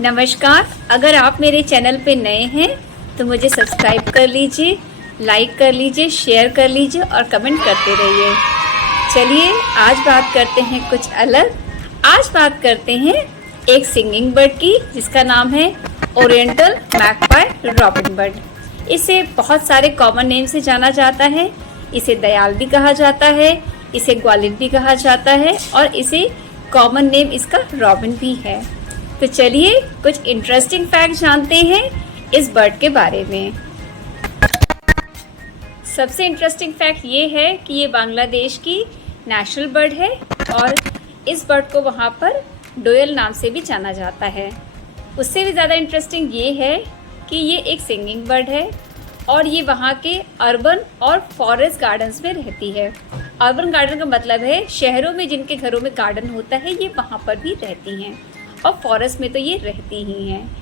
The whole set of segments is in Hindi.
नमस्कार। अगर आप मेरे चैनल पे नए हैं तो मुझे सब्सक्राइब कर लीजिए, लाइक कर लीजिए, शेयर कर लीजिए और कमेंट करते रहिए। चलिए आज बात करते हैं कुछ अलग। आज बात करते हैं एक सिंगिंग बर्ड की जिसका नाम है ओरिएंटल मैगपाई रॉबिन बर्ड। इसे बहुत सारे कॉमन नेम से जाना जाता है। इसे दयाल भी कहा जाता है, इसे ग्वालियर भी कहा जाता है और इसे कॉमन नेम इसका रॉबिन भी है। तो चलिए कुछ इंटरेस्टिंग फैक्ट जानते हैं इस बर्ड के बारे में। सबसे इंटरेस्टिंग फैक्ट ये है कि ये बांग्लादेश की नेशनल बर्ड है और इस बर्ड को वहाँ पर डोयल नाम से भी जाना जाता है। उससे भी ज़्यादा इंटरेस्टिंग ये है कि ये एक सिंगिंग बर्ड है और ये वहाँ के अर्बन और फॉरेस्ट गार्डन्स में रहती है। अर्बन गार्डन का मतलब है शहरों में जिनके घरों में गार्डन होता है ये वहाँ पर भी रहती हैं और फॉरेस्ट में तो ये रहती ही हैं।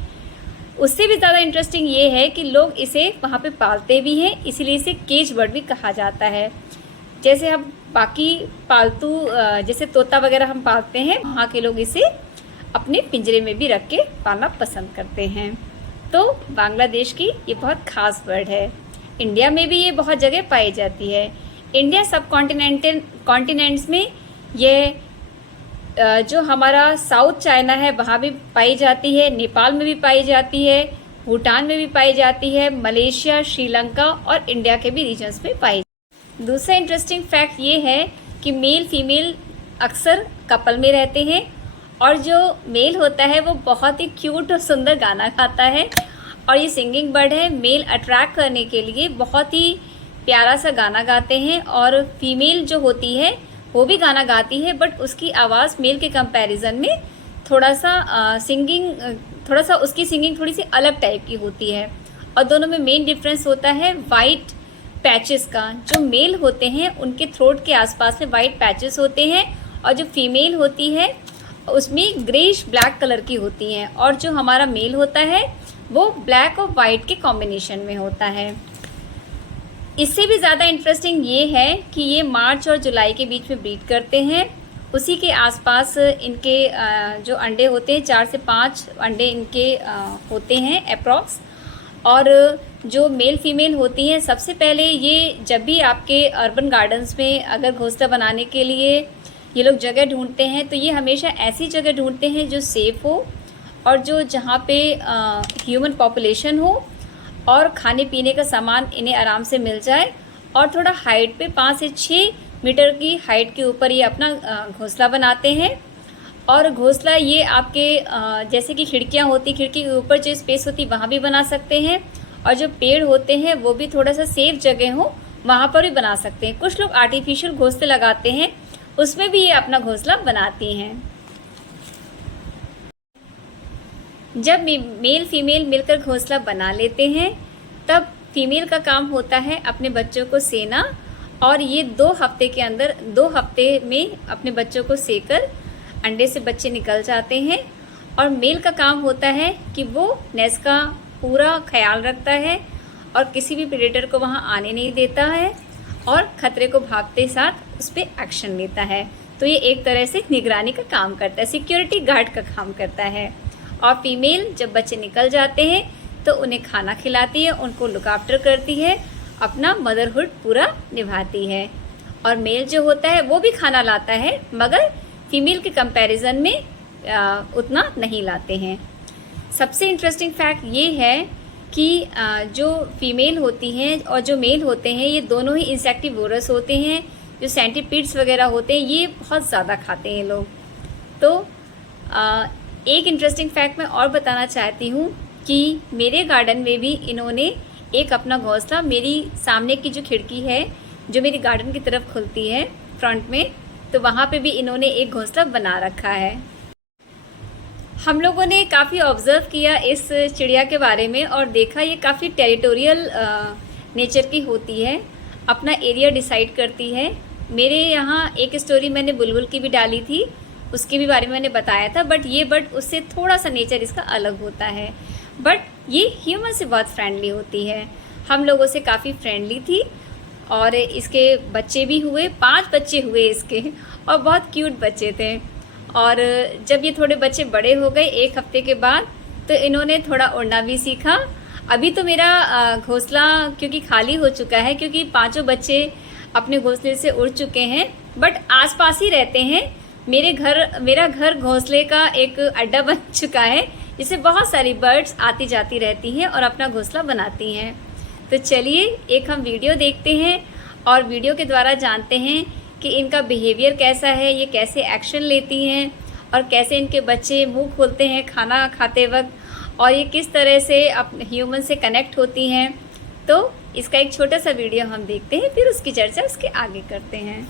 उससे भी ज़्यादा इंटरेस्टिंग ये है कि लोग इसे वहाँ पे पालते भी हैं, इसीलिए इसे केज बर्ड भी कहा जाता है। जैसे हम बाकी पालतू जैसे तोता वगैरह हम पालते हैं, वहाँ के लोग इसे अपने पिंजरे में भी रख के पालना पसंद करते हैं। तो बांग्लादेश की ये बहुत ख़ास बर्ड है। इंडिया में भी ये बहुत जगह पाई जाती है। इंडिया सब कॉन्टिनेंट्स में ये जो हमारा साउथ चाइना है वहाँ भी पाई जाती है, नेपाल में भी पाई जाती है, भूटान में भी पाई जाती है, मलेशिया, श्रीलंका और इंडिया के भी रीजन्स में पाई जाती है। दूसरा इंटरेस्टिंग फैक्ट ये है कि मेल फीमेल अक्सर कपल में रहते हैं और जो मेल होता है वो बहुत ही क्यूट और सुंदर गाना गाता है और ये सिंगिंग बर्ड है। मेल अट्रैक्ट करने के लिए बहुत ही प्यारा सा गाना गाते हैं और फीमेल जो होती है वो भी गाना गाती है, बट उसकी आवाज़ मेल के कंपैरिजन में थोड़ा सा उसकी सिंगिंग थोड़ी सी अलग टाइप की होती है। और दोनों में मेन डिफरेंस होता है वाइट पैचेस का। जो मेल होते हैं उनके थ्रोट के आसपास में वाइट पैचेस होते हैं और जो फीमेल होती है उसमें ग्रेइश ब्लैक कलर की होती हैं और जो हमारा मेल होता है वो ब्लैक और वाइट के कॉम्बिनेशन में होता है। इससे भी ज़्यादा इंटरेस्टिंग ये है कि ये मार्च और जुलाई के बीच में ब्रीड करते हैं। उसी के आसपास इनके जो अंडे होते हैं 4 से 5 अंडे इनके होते हैं अप्रॉक्स। और जो मेल फीमेल होती हैं सबसे पहले ये जब भी आपके अर्बन गार्डन्स में अगर घोंसला बनाने के लिए ये लोग जगह ढूंढते हैं तो ये हमेशा ऐसी जगह ढूंढते हैं जो सेफ़ हो और जो जहाँ पे ह्यूमन पॉपुलेशन हो और खाने पीने का सामान इन्हें आराम से मिल जाए और थोड़ा हाइट पे 5 से 6 मीटर की हाइट के ऊपर ये अपना घोंसला बनाते हैं। और घोंसला ये आपके जैसे कि खिड़कियाँ होती, खिड़की के ऊपर जो स्पेस होती वहाँ भी बना सकते हैं और जो पेड़ होते हैं वो भी थोड़ा सा सेफ जगह हो वहाँ पर भी बना सकते हैं। कुछ लोग आर्टिफिशियल घोंसले लगाते हैं, उसमें भी ये अपना घोंसला बनाती हैं। जब मेल फीमेल मिलकर घोंसला बना लेते हैं तब फीमेल का काम होता है अपने बच्चों को सेना और ये 2 हफ्ते में अपने बच्चों को सेकर अंडे से बच्चे निकल जाते हैं। और मेल का काम होता है कि वो नेस्ट का पूरा ख्याल रखता है और किसी भी प्रेडेटर को वहाँ आने नहीं देता है और ख़तरे को भागते साथ उस पर एक्शन लेता है। तो ये एक तरह से निगरानी का काम करता है, सिक्योरिटी गार्ड का काम करता है। और फीमेल जब बच्चे निकल जाते हैं तो उन्हें खाना खिलाती है, उनको लुक आफ्टर करती है, अपना मदरहुड पूरा निभाती है। और मेल जो होता है वो भी खाना लाता है मगर फीमेल के कंपैरिजन में उतना नहीं लाते हैं। सबसे इंटरेस्टिंग फैक्ट ये है कि जो फीमेल होती हैं और जो मेल होते हैं ये दोनों ही इंसेक्टिवोरस होते हैं। जो सेंटीपीड्स वगैरह होते हैं ये बहुत ज़्यादा खाते हैं लोग। तो एक इंटरेस्टिंग फैक्ट मैं और बताना चाहती हूँ कि मेरे गार्डन में भी इन्होंने एक अपना घोंसला, मेरी सामने की जो खिड़की है जो मेरी गार्डन की तरफ खुलती है फ्रंट में, तो वहाँ पे भी इन्होंने एक घोंसला बना रखा है। हम लोगों ने काफ़ी ऑब्ज़र्व किया इस चिड़िया के बारे में और देखा ये काफ़ी टेरिटोरियल नेचर की होती है, अपना एरिया डिसाइड करती है। मेरे यहाँ एक स्टोरी मैंने बुलबुल की भी डाली थी, उसके भी बारे में मैंने बताया था, बट ये बर्ड उससे थोड़ा सा नेचर इसका अलग होता है। बट ये ह्यूमन से बहुत फ्रेंडली होती है, हम लोगों से काफ़ी फ्रेंडली थी और इसके बच्चे भी हुए, 5 बच्चे हुए इसके और बहुत क्यूट बच्चे थे। और जब ये थोड़े बच्चे बड़े हो गए 1 हफ्ते के बाद तो इन्होंने थोड़ा उड़ना भी सीखा। अभी तो मेरा घोंसला क्योंकि खाली हो चुका है, क्योंकि पांचों बच्चे अपने घोंसले से उड़ चुके हैं, बट आसपास ही रहते हैं। मेरा घर घोंसले का एक अड्डा बन चुका है, जिससे बहुत सारी बर्ड्स आती जाती रहती हैं और अपना घोंसला बनाती हैं। तो चलिए एक हम वीडियो देखते हैं और वीडियो के द्वारा जानते हैं कि इनका बिहेवियर कैसा है, ये कैसे एक्शन लेती हैं और कैसे इनके बच्चे मुंह खोलते हैं खाना खाते वक्त, और ये किस तरह से अपने ह्यूमन से कनेक्ट होती हैं। तो इसका एक छोटा सा वीडियो हम देखते हैं, फिर उसकी चर्चा उसके आगे करते हैं।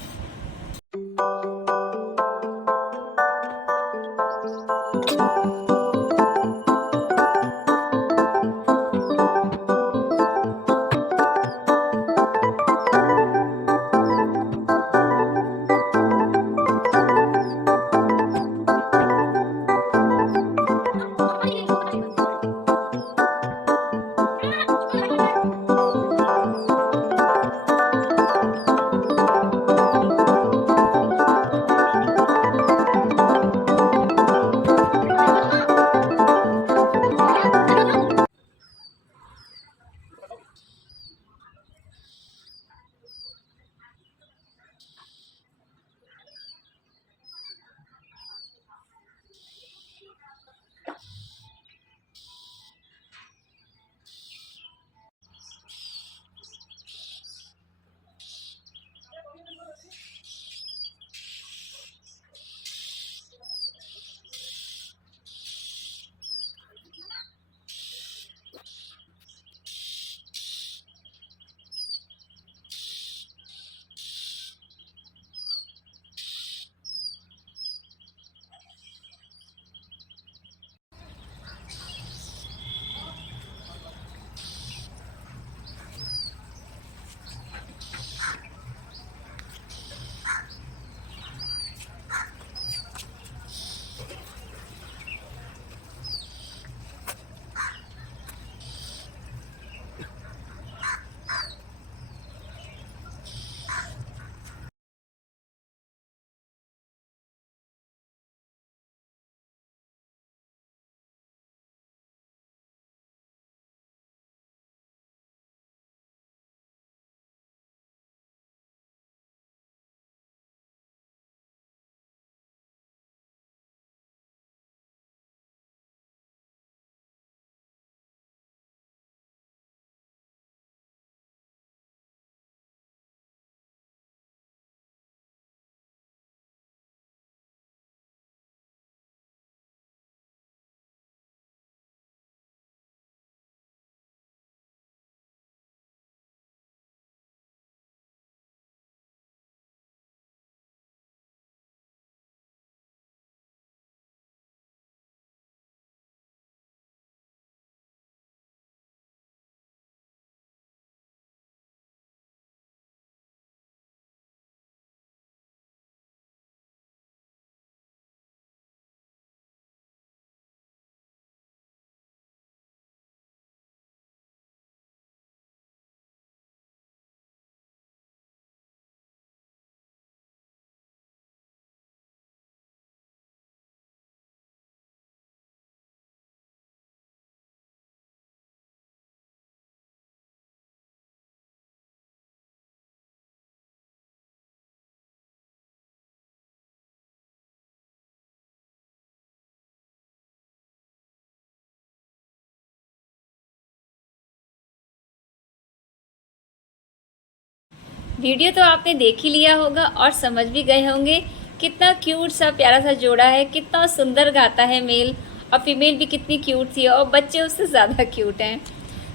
वीडियो तो आपने देख ही लिया होगा और समझ भी गए होंगे कितना क्यूट सा प्यारा सा जोड़ा है, कितना सुंदर गाता है मेल, और फीमेल भी कितनी क्यूट थी, और बच्चे उससे ज़्यादा क्यूट हैं।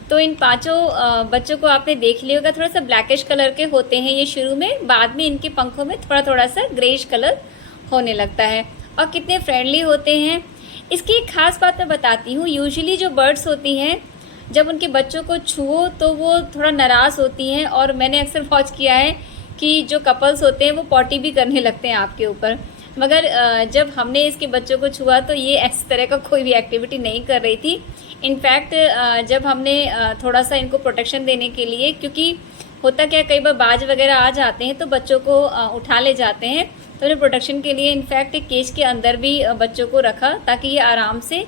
तो इन पांचों बच्चों को आपने देख लिया होगा, थोड़ा सा ब्लैकिश कलर के होते हैं ये शुरू में, बाद में इनके पंखों में थोड़ा थोड़ा सा ग्रेइश कलर होने लगता है, और कितने फ्रेंडली होते हैं। इसकी एक खास बात मैं बताती हूँ, यूजुअली जो बर्ड्स होती हैं जब उनके बच्चों को छुओ तो वो थोड़ा नाराज़ होती हैं, और मैंने अक्सर वॉच किया है कि जो कपल्स होते हैं वो पॉटी भी करने लगते हैं आपके ऊपर। मगर जब हमने इसके बच्चों को छुआ तो ये इस तरह का कोई भी एक्टिविटी नहीं कर रही थी। इनफैक्ट जब हमने थोड़ा सा इनको प्रोटेक्शन देने के लिए, क्योंकि होता क्या कई बार बाज वगैरह आ जाते हैं तो बच्चों को उठा ले जाते हैं, तो उन्हें प्रोटेक्शन के लिए इनफैक्ट एक केज के अंदर भी बच्चों को रखा ताकि ये आराम से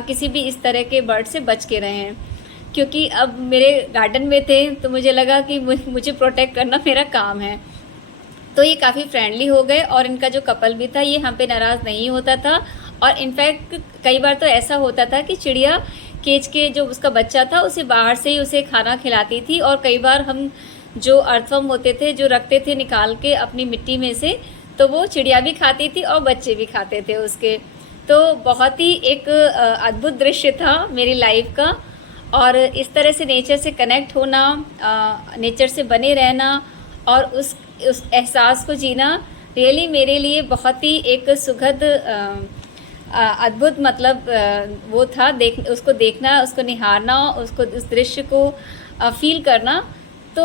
किसी भी इस तरह के बर्ड से बच के रहें, क्योंकि अब मेरे गार्डन में थे तो मुझे लगा कि मुझे प्रोटेक्ट करना मेरा काम है। तो ये काफ़ी फ्रेंडली हो गए और इनका जो कपल भी था ये हम पे नाराज़ नहीं होता था। और इनफैक्ट कई बार तो ऐसा होता था कि चिड़िया केज के जो उसका बच्चा था उसे बाहर से ही उसे खाना खिलाती थी, और कई बार हम जो अर्थवर्म होते थे जो रखते थे निकाल के अपनी मिट्टी में से, तो वो चिड़िया भी खाती थी और बच्चे भी खाते थे उसके। तो बहुत ही एक अद्भुत दृश्य था मेरी लाइफ का। और इस तरह से नेचर से कनेक्ट होना, नेचर से बने रहना और उस एहसास को जीना रियली मेरे लिए बहुत ही एक सुखद अद्भुत मतलब वो था। उसको देखना, उसको निहारना, उसको उस दृश्य को फील करना। तो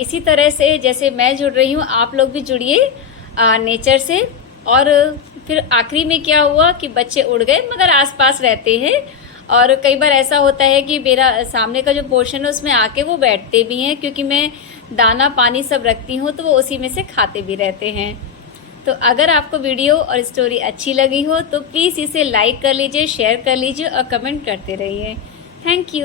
इसी तरह से जैसे मैं जुड़ रही हूँ, आप लोग भी जुड़िए नेचर से। और फिर आखिरी में क्या हुआ कि बच्चे उड़ गए मगर आसपास रहते हैं, और कई बार ऐसा होता है कि मेरा सामने का जो पोर्शन है उसमें आके वो बैठते भी हैं, क्योंकि मैं दाना पानी सब रखती हूँ तो वो उसी में से खाते भी रहते हैं। तो अगर आपको वीडियो और स्टोरी अच्छी लगी हो तो प्लीज़ इसे लाइक कर लीजिए, शेयर कर लीजिए और कमेंट करते रहिए। Thank you.